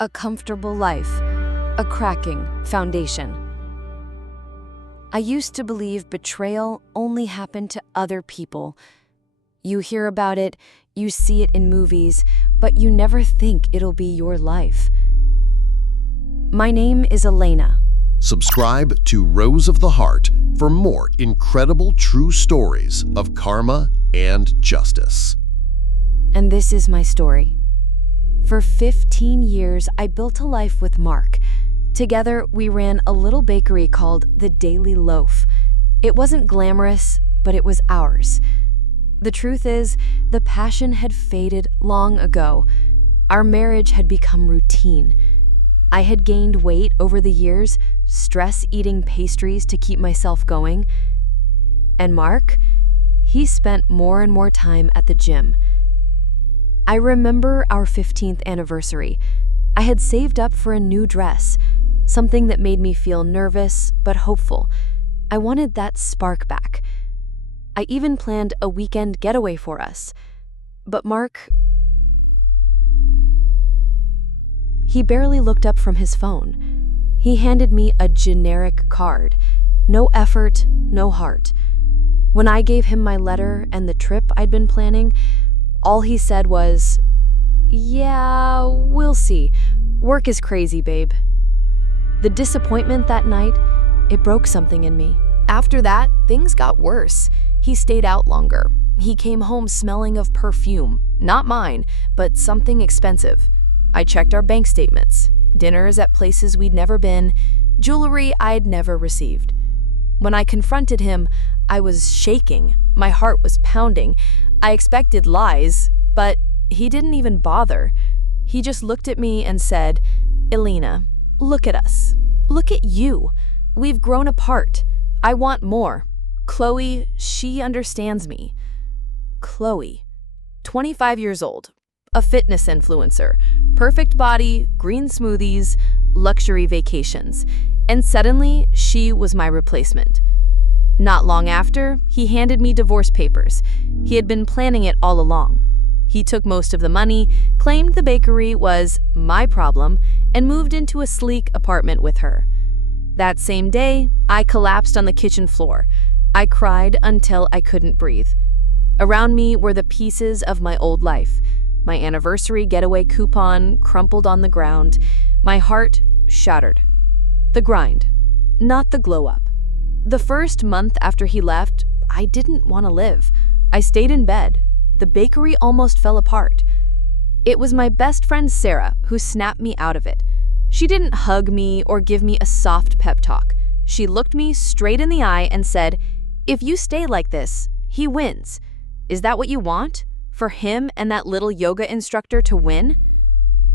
A comfortable life, a cracking foundation. I used to believe betrayal only happened to other people. You hear about it, you see it in movies, but you never think it'll be your life. My name is Elena. Subscribe to Rose of the Heart for more incredible true stories of karma and justice. And this is my story. For 15 years, I built a life with Mark. Together, we ran a little bakery called The Daily Loaf. It wasn't glamorous, but it was ours. The truth is, the passion had faded long ago. Our marriage had become routine. I had gained weight over the years, stress eating pastries to keep myself going. And Mark? He spent more and more time at the gym. I remember our 15th anniversary. I had saved up for a new dress, something that made me feel nervous but hopeful. I wanted that spark back. I even planned a weekend getaway for us. But Mark, he barely looked up from his phone. He handed me a generic card. No effort, no heart. When I gave him my letter and the trip I'd been planning, all he said was, "Yeah, we'll see. Work is crazy, babe." The disappointment that night, it broke something in me. After that, things got worse. He stayed out longer. He came home smelling of perfume. Not mine, but something expensive. I checked our bank statements. Dinners at places we'd never been. Jewelry I'd never received. When I confronted him, I was shaking. My heart was pounding. I expected lies, but he didn't even bother. He just looked at me and said, "Elena, look at us. Look at you. We've grown apart. I want more. Chloe, she understands me." Chloe, 25 years old, a fitness influencer, perfect body, green smoothies, luxury vacations, and suddenly she was my replacement. Not long after, he handed me divorce papers. He had been planning it all along. He took most of the money, claimed the bakery was my problem, and moved into a sleek apartment with her. That same day, I collapsed on the kitchen floor. I cried until I couldn't breathe. Around me were the pieces of my old life. My anniversary getaway coupon crumpled on the ground. My heart shattered. The grind, not the glow up. The first month after he left, I didn't want to live. I stayed in bed. The bakery almost fell apart. It was my best friend Sarah who snapped me out of it. She didn't hug me or give me a soft pep talk. She looked me straight in the eye and said, "If you stay like this, he wins. Is that what you want? For him and that little yoga instructor to win?"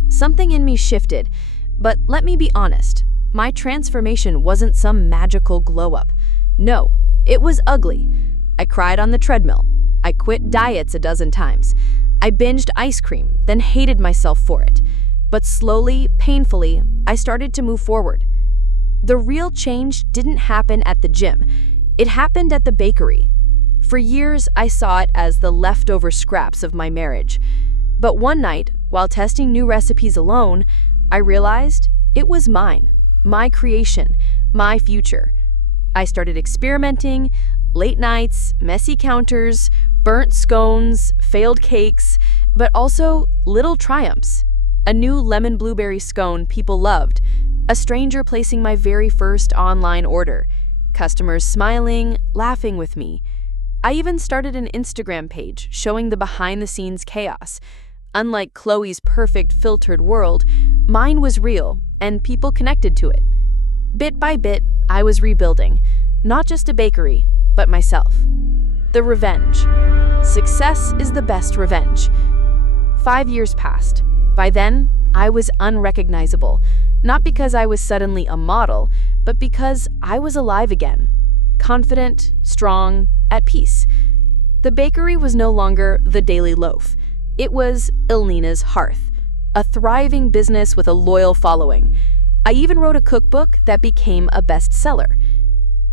Something in me shifted, but let me be honest. My transformation wasn't some magical glow-up. No, it was ugly. I cried on the treadmill. I quit diets a dozen times. I binged ice cream, then hated myself for it. But slowly, painfully, I started to move forward. The real change didn't happen at the gym. It happened at the bakery. For years, I saw it as the leftover scraps of my marriage. But one night, while testing new recipes alone, I realized it was mine. My creation, my future. I started experimenting, late nights, messy counters, burnt scones, failed cakes, but also little triumphs. A new lemon blueberry scone people loved, a stranger placing my very first online order, customers smiling, laughing with me. I even started an Instagram page showing the behind-the-scenes chaos. Unlike Chloe's perfect filtered world, mine was real, and people connected to it. Bit by bit, I was rebuilding, not just a bakery, but myself. The revenge. Success is the best revenge. 5 years passed. By then, I was unrecognizable, not because I was suddenly a model, but because I was alive again. Confident, strong, at peace. The bakery was no longer the Daily Loaf. It was Elena's Hearth, a thriving business with a loyal following. I even wrote a cookbook that became a bestseller.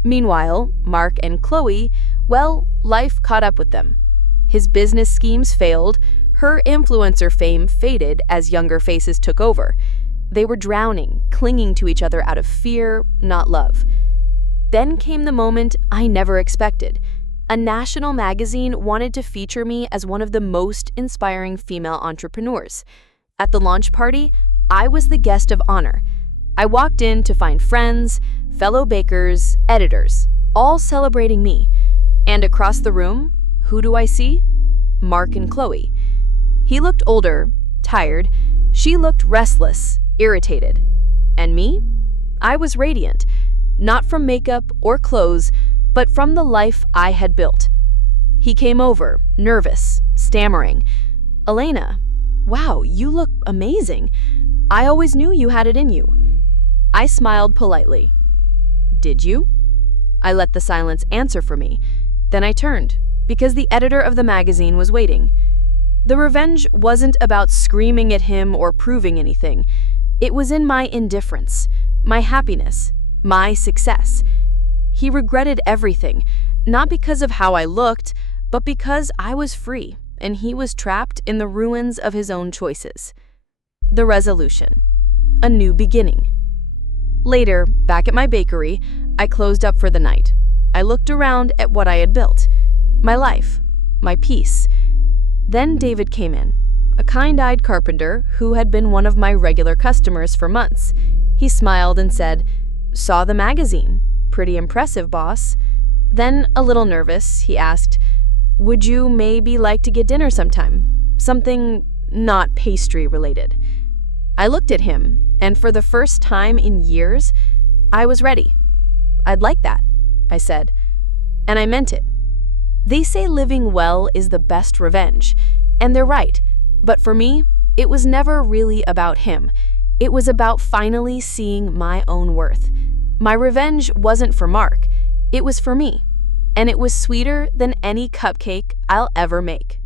Meanwhile, Mark and Chloe, well, life caught up with them. His business schemes failed, her influencer fame faded as younger faces took over. They were drowning, clinging to each other out of fear, not love. Then came the moment I never expected. A national magazine wanted to feature me as one of the most inspiring female entrepreneurs. At the launch party, I was the guest of honor. I walked in to find friends, fellow bakers, editors, all celebrating me. And across the room, who do I see? Mark and Chloe. He looked older, tired. She looked restless, irritated. And me? I was radiant, not from makeup or clothes, but from the life I had built. He came over, nervous, stammering. "Elena, wow, you look amazing. I always knew you had it in you." I smiled politely. "Did you?" I let the silence answer for me. Then I turned, because the editor of the magazine was waiting. The revenge wasn't about screaming at him or proving anything. It was in my indifference, my happiness, my success. He regretted everything, not because of how I looked, but because I was free and he was trapped in the ruins of his own choices. The resolution. A new beginning. Later, back at my bakery, I closed up for the night. I looked around at what I had built. My life, my peace. Then David came in, a kind-eyed carpenter who had been one of my regular customers for months. He smiled and said, "Saw the magazine. Pretty impressive, boss." Then, a little nervous, he asked, "Would you maybe like to get dinner sometime? Something not pastry-related." I looked at him, and for the first time in years, I was ready. "I'd like that," I said, and I meant it. They say living well is the best revenge, and they're right, but for me, it was never really about him. It was about finally seeing my own worth. My revenge wasn't for Mark, it was for me, and it was sweeter than any cupcake I'll ever make.